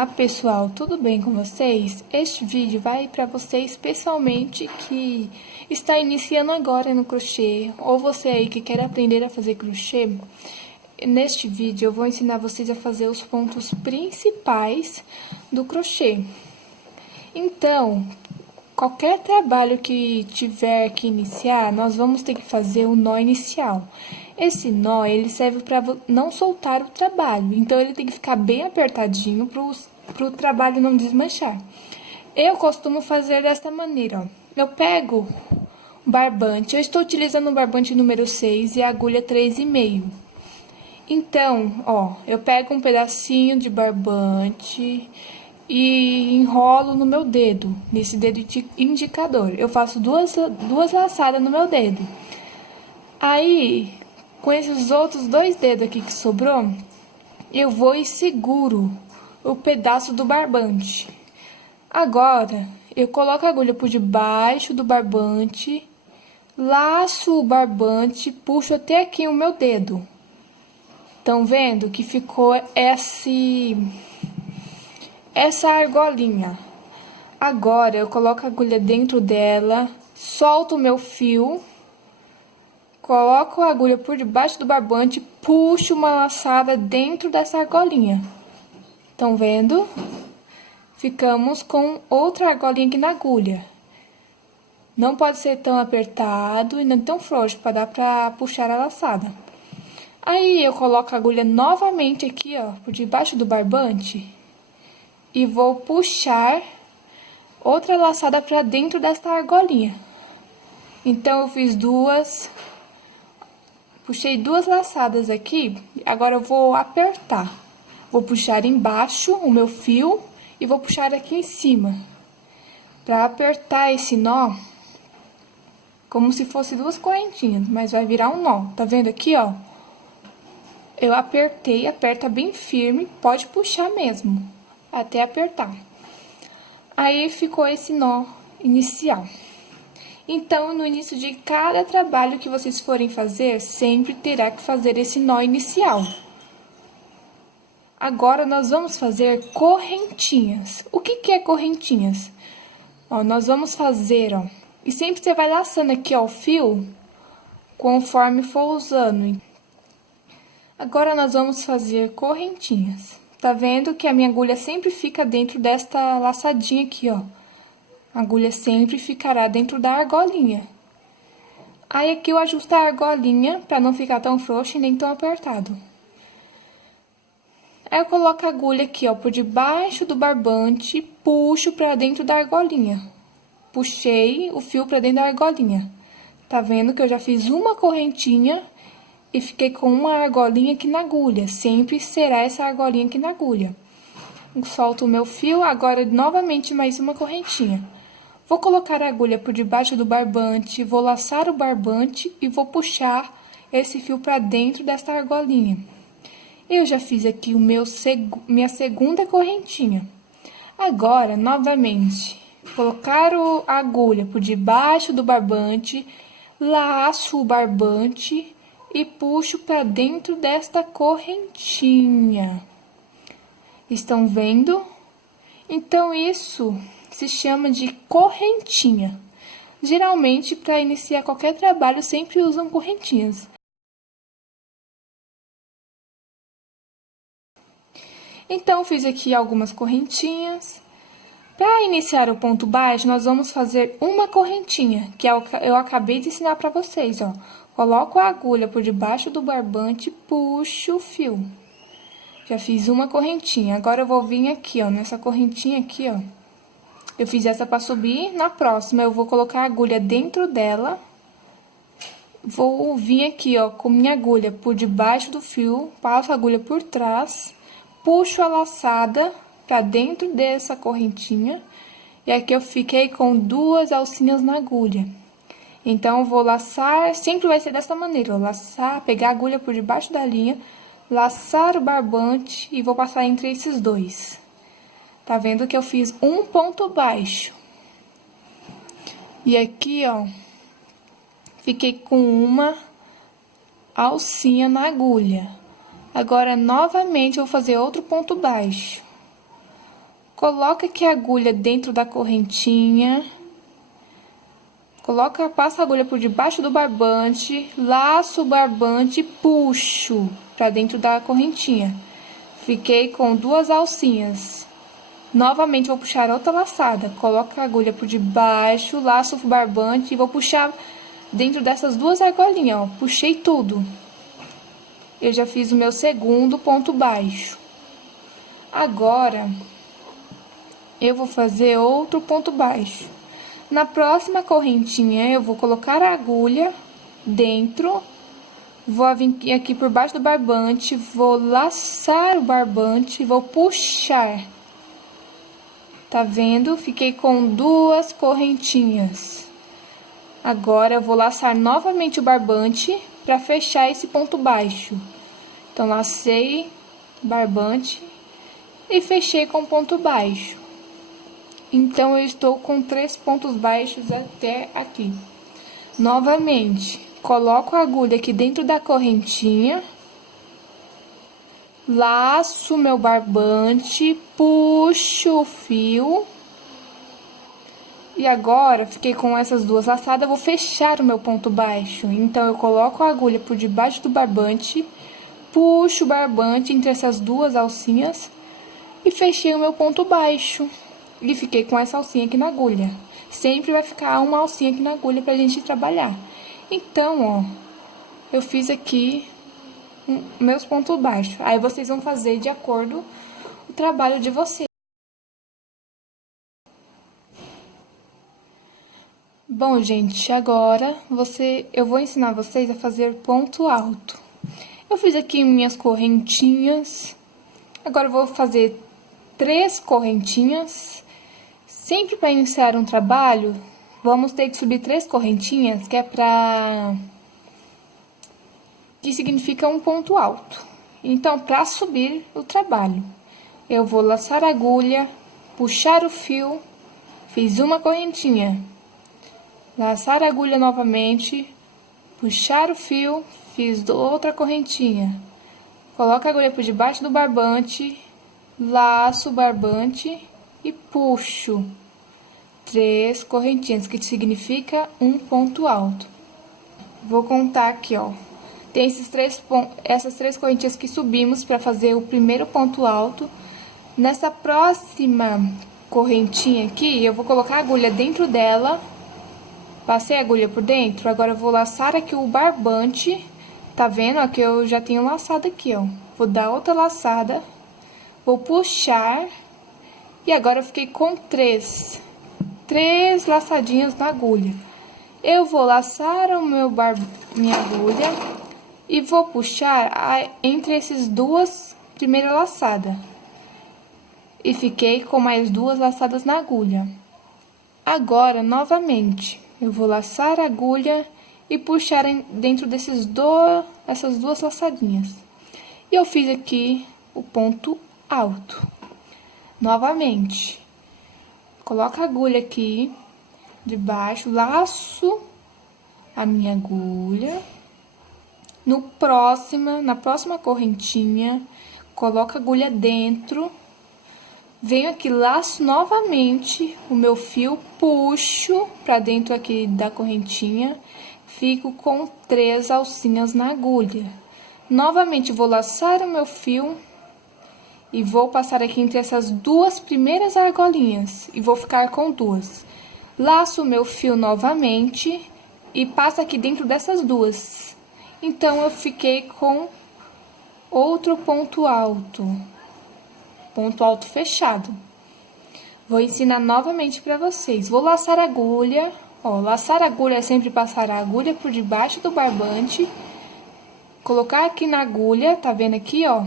Olá pessoal, tudo bem com vocês? Este vídeo vai para vocês pessoalmente que está iniciando agora no crochê, ou você aí que quer aprender a fazer crochê. Neste vídeo eu vou ensinar vocês a fazer os pontos principais do crochê. Então, qualquer trabalho que tiver que iniciar, nós vamos ter que fazer o nó inicial. Esse nó, ele serve para não soltar o trabalho, então ele tem que ficar bem apertadinho para o trabalho não desmanchar. Eu costumo fazer desta maneira, ó. Eu pego o barbante, eu estou utilizando o barbante número 6 e a agulha 3,5. Então, ó, eu pego um pedacinho de barbante e enrolo no meu dedo, nesse dedo indicador. Eu faço duas laçadas no meu dedo. Aí, com esses outros 2 dedos aqui que sobrou, eu vou e seguro o pedaço do barbante. Agora, eu coloco a agulha por debaixo do barbante, laço o barbante, puxo até aqui o meu dedo. Estão vendo que ficou essa argolinha? Agora, eu coloco a agulha dentro dela, solto o meu fio, coloco a agulha por debaixo do barbante, puxo uma laçada dentro dessa argolinha. Estão vendo? Ficamos com outra argolinha aqui na agulha. Não pode ser tão apertado e não tão frouxo, para dar para puxar a laçada. Aí, eu coloco a agulha novamente aqui, ó, por debaixo do barbante. E vou puxar outra laçada para dentro desta argolinha. Então, eu fiz puxei 2 laçadas aqui, agora eu vou apertar. Vou puxar embaixo o meu fio e vou puxar aqui em cima. Para apertar esse nó, como se fosse 2 correntinhas, mas vai virar um nó. Tá vendo aqui, ó? Eu apertei, aperta bem firme, pode puxar mesmo, até apertar. Aí, ficou esse nó inicial. Então, no início de cada trabalho que vocês forem fazer, sempre terá que fazer esse nó inicial. Agora, nós vamos fazer correntinhas. O que é correntinhas? Ó, nós vamos fazer, ó, e sempre você vai laçando aqui, ó, o fio, conforme for usando. Agora, nós vamos fazer correntinhas. Tá vendo que a minha agulha sempre fica dentro desta laçadinha aqui, ó. A agulha sempre ficará dentro da argolinha. Aí, aqui eu ajusto a argolinha para não ficar tão frouxo e nem tão apertado. Aí, eu coloco a agulha aqui, ó, por debaixo do barbante e puxo para dentro da argolinha. Puxei o fio para dentro da argolinha. Tá vendo que eu já fiz uma correntinha e fiquei com uma argolinha aqui na agulha. Sempre será essa argolinha aqui na agulha. Solto o meu fio, agora novamente mais uma correntinha. Vou colocar a agulha por debaixo do barbante, vou laçar o barbante e vou puxar esse fio para dentro dessa argolinha. Eu já fiz aqui minha segunda correntinha. Agora, novamente, colocar a agulha por debaixo do barbante, laço o barbante e puxo para dentro desta correntinha. Estão vendo? Então, isso se chama de correntinha. Geralmente, para iniciar qualquer trabalho, sempre usam correntinhas. Então, fiz aqui algumas correntinhas. Para iniciar o ponto baixo, nós vamos fazer uma correntinha, que eu acabei de ensinar para vocês, ó. Coloco a agulha por debaixo do barbante, puxo o fio. Já fiz uma correntinha. Agora, eu vou vir aqui, ó, nessa correntinha aqui, ó. Eu fiz essa para subir, na próxima eu vou colocar a agulha dentro dela. Vou vir aqui, ó, com minha agulha por debaixo do fio, passo a agulha por trás, puxo a laçada para dentro dessa correntinha. E aqui eu fiquei com 2 alcinhas na agulha. Então, eu vou laçar, sempre vai ser dessa maneira, ó, laçar, pegar a agulha por debaixo da linha, laçar o barbante e vou passar entre esses 2. Tá vendo que eu fiz um ponto baixo. E aqui, ó, fiquei com uma alcinha na agulha. Agora, novamente, eu vou fazer outro ponto baixo. Coloca aqui a agulha dentro da correntinha. Passa a agulha por debaixo do barbante, laço o barbante e puxo pra dentro da correntinha. Fiquei com 2 alcinhas. Novamente vou puxar outra laçada. Coloco a agulha por debaixo, laço o barbante e vou puxar dentro dessas 2 argolinhas, ó. Puxei tudo. Eu já fiz o meu segundo ponto baixo. Agora, eu vou fazer outro ponto baixo. Na próxima correntinha, eu vou colocar a agulha dentro, vou vir aqui por baixo do barbante, vou laçar o barbante, vou puxar. Tá vendo? Fiquei com 2 correntinhas. Agora, eu vou laçar novamente o barbante para fechar esse ponto baixo. Então, lacei o barbante e fechei com ponto baixo. Então, eu estou com 3 pontos baixos até aqui. Novamente, coloco a agulha aqui dentro da correntinha, laço meu barbante, puxo o fio. E agora, fiquei com essas 2 laçadas, vou fechar o meu ponto baixo. Então, eu coloco a agulha por debaixo do barbante, puxo o barbante entre essas 2 alcinhas e fechei o meu ponto baixo. E fiquei com essa alcinha aqui na agulha. Sempre vai ficar uma alcinha aqui na agulha pra gente trabalhar. Então, ó, eu fiz aqui meus pontos baixos. Aí, vocês vão fazer de acordo o trabalho de vocês. Bom, gente, agora eu vou ensinar vocês a fazer ponto alto. Eu fiz aqui minhas correntinhas. Agora, eu vou fazer 3 correntinhas. Sempre para iniciar um trabalho, vamos ter que subir 3 correntinhas, que significa um ponto alto. Então, para subir o trabalho, eu vou laçar a agulha, puxar o fio, fiz uma correntinha, laçar a agulha novamente, puxar o fio, fiz outra correntinha, coloco a agulha por debaixo do barbante, laço o barbante e puxo 3 correntinhas, que significa um ponto alto. Vou contar aqui, ó. Tem essas 3 correntinhas que subimos para fazer o primeiro ponto alto. Nessa próxima correntinha aqui, eu vou colocar a agulha dentro dela. Passei a agulha por dentro, agora eu vou laçar aqui o barbante. Tá vendo? Aqui eu já tenho laçado aqui, ó. Vou dar outra laçada, vou puxar. E agora eu fiquei com 3 laçadinhas na agulha. Eu vou laçar minha agulha e vou puxar entre esses 2 primeiras laçadas. E fiquei com mais 2 laçadas na agulha. Agora, novamente, eu vou laçar a agulha e puxar dentro essas 2 laçadinhas. E eu fiz aqui o ponto alto. Novamente, coloco a agulha aqui debaixo, laço a minha agulha. Na próxima correntinha, coloco a agulha dentro, venho aqui, laço novamente o meu fio, puxo pra dentro aqui da correntinha, fico com 3 alcinhas na agulha. Novamente, vou laçar o meu fio e vou passar aqui entre essas 2 primeiras argolinhas e vou ficar com 2. Laço o meu fio novamente e passo aqui dentro dessas 2. Então, eu fiquei com outro ponto alto fechado. Vou ensinar novamente para vocês. Vou laçar a agulha, ó, laçar a agulha é sempre passar a agulha por debaixo do barbante, colocar aqui na agulha, tá vendo aqui, ó?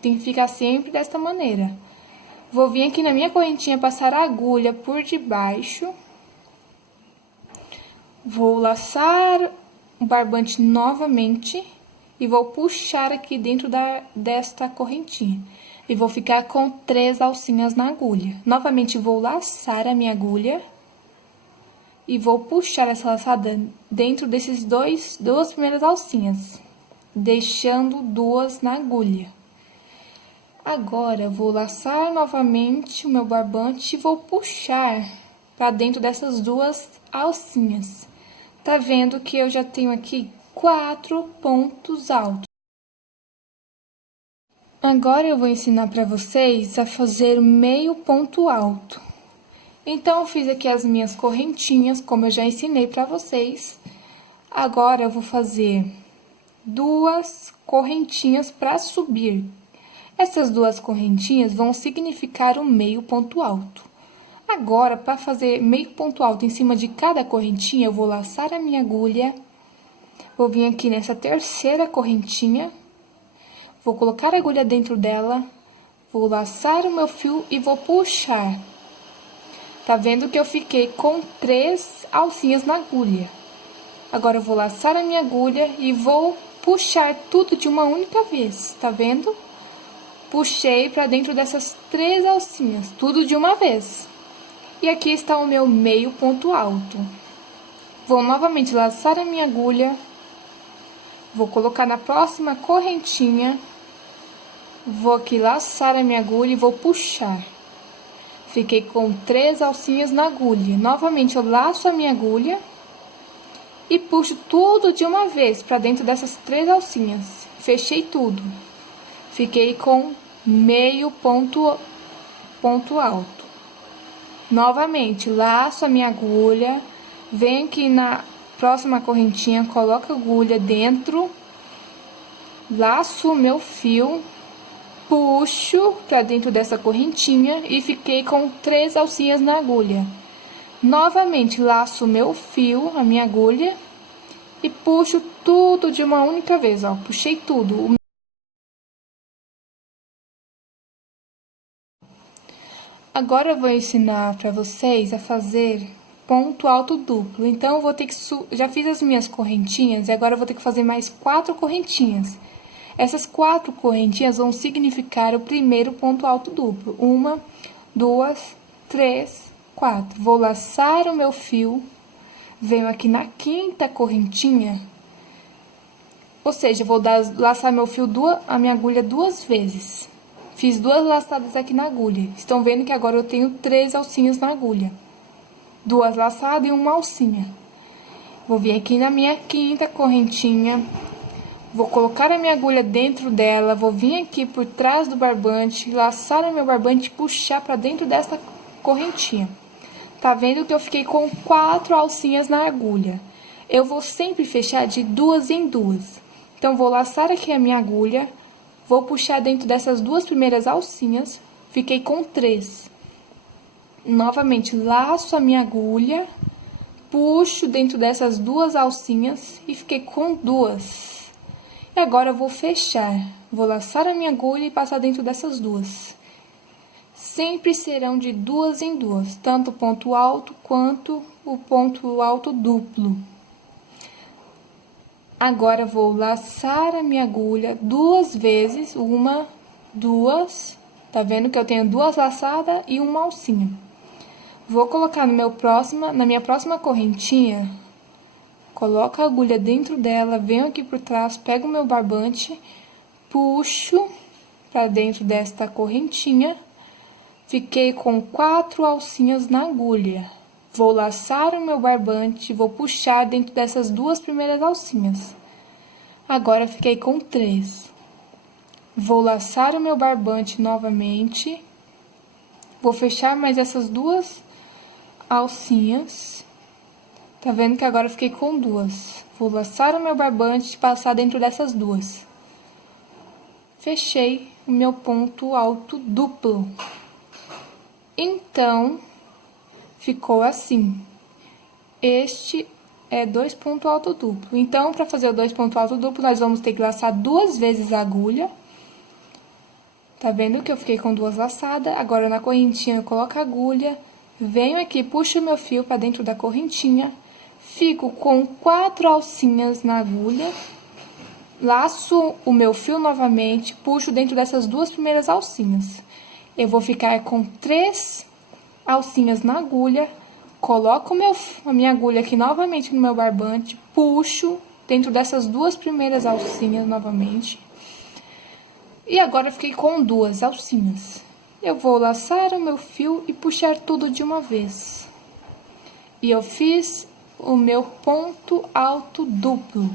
Tem que ficar sempre desta maneira. Vou vir aqui na minha correntinha, passar a agulha por debaixo. Vou laçar o barbante novamente e vou puxar aqui dentro desta correntinha. E vou ficar com 3 alcinhas na agulha. Novamente, vou laçar a minha agulha e vou puxar essa laçada dentro desses 2 primeiras alcinhas, deixando 2 na agulha. Agora, eu vou laçar novamente o meu barbante e vou puxar para dentro dessas duas alcinhas. Tá vendo que eu já tenho aqui 4 pontos altos. Agora, eu vou ensinar para vocês a fazer meio ponto alto. Então, eu fiz aqui as minhas correntinhas, como eu já ensinei para vocês. Agora, eu vou fazer 2 correntinhas para subir. Essas 2 correntinhas vão significar o meio ponto alto. Agora, para fazer meio ponto alto em cima de cada correntinha, eu vou laçar a minha agulha. Vou vir aqui nessa terceira correntinha. Vou colocar a agulha dentro dela. Vou laçar o meu fio e vou puxar. Tá vendo que eu fiquei com 3 alcinhas na agulha. Agora, eu vou laçar a minha agulha e vou puxar tudo de uma única vez, tá vendo? Puxei pra dentro dessas 3 alcinhas, tudo de uma vez. E aqui está o meu meio ponto alto. Vou novamente laçar a minha agulha. Vou colocar na próxima correntinha. Vou aqui laçar a minha agulha e vou puxar. Fiquei com 3 alcinhas na agulha. Novamente, eu laço a minha agulha e puxo tudo de uma vez pra dentro dessas 3 alcinhas. Fechei tudo. Fiquei com meio ponto alto. Novamente, laço a minha agulha, venho aqui na próxima correntinha, coloco a agulha dentro, laço o meu fio, puxo pra dentro dessa correntinha e fiquei com 3 alcinhas na agulha. Novamente, laço o meu fio, a minha agulha, e puxo tudo de uma única vez, ó, puxei tudo. Agora, eu vou ensinar para vocês a fazer ponto alto duplo. Então, eu vou ter que... Já fiz as minhas correntinhas e agora eu vou ter que fazer mais 4 correntinhas. Essas 4 correntinhas vão significar o primeiro ponto alto duplo. 1, 2, 3, 4. Vou laçar o meu fio, venho aqui na 5ª correntinha. Ou seja, vou laçar meu fio, a minha agulha 2 vezes. Fiz 2 laçadas aqui na agulha. Estão vendo que agora eu tenho 3 alcinhas na agulha. 2 laçadas e 1 alcinha. Vou vir aqui na minha 5ª correntinha. Vou colocar a minha agulha dentro dela. Vou vir aqui por trás do barbante, laçar o meu barbante e puxar pra dentro dessa correntinha. Tá vendo que eu fiquei com 4 alcinhas na agulha? Eu vou sempre fechar de 2 em 2. Então, vou laçar aqui a minha agulha. Vou puxar dentro dessas 2 primeiras alcinhas, fiquei com 3. Novamente, laço a minha agulha, puxo dentro dessas 2 alcinhas e fiquei com 2. E agora, eu vou fechar. Vou laçar a minha agulha e passar dentro dessas 2. Sempre serão de 2 em 2, tanto o ponto alto quanto o ponto alto duplo. Agora, vou laçar a minha agulha 2 vezes, 1, 2, tá vendo que eu tenho 2 laçadas e 1 alcinha. Vou colocar na minha próxima correntinha, coloco a agulha dentro dela, venho aqui por trás, pego o meu barbante, puxo pra dentro desta correntinha, fiquei com 4 alcinhas na agulha. Vou laçar o meu barbante, vou puxar dentro dessas 2 primeiras alcinhas. Agora, fiquei com 3. Vou laçar o meu barbante novamente. Vou fechar mais essas 2 alcinhas. Tá vendo que agora eu fiquei com 2. Vou laçar o meu barbante e passar dentro dessas 2. Fechei o meu ponto alto duplo. Então, ficou assim. Este é 2 pontos alto duplo. Então, para fazer o 2 pontos alto duplo, nós vamos ter que laçar 2 vezes a agulha. Tá vendo que eu fiquei com 2 laçadas? Agora, na correntinha, eu coloco a agulha, venho aqui, puxo o meu fio para dentro da correntinha, fico com 4 alcinhas na agulha, laço o meu fio novamente, puxo dentro dessas 2 primeiras alcinhas. Eu vou ficar com 3 alcinhas na agulha, coloco a minha agulha aqui novamente no meu barbante, puxo dentro dessas 2 primeiras alcinhas novamente. E agora eu fiquei com 2 alcinhas. Eu vou laçar o meu fio e puxar tudo de uma vez. E eu fiz o meu ponto alto duplo.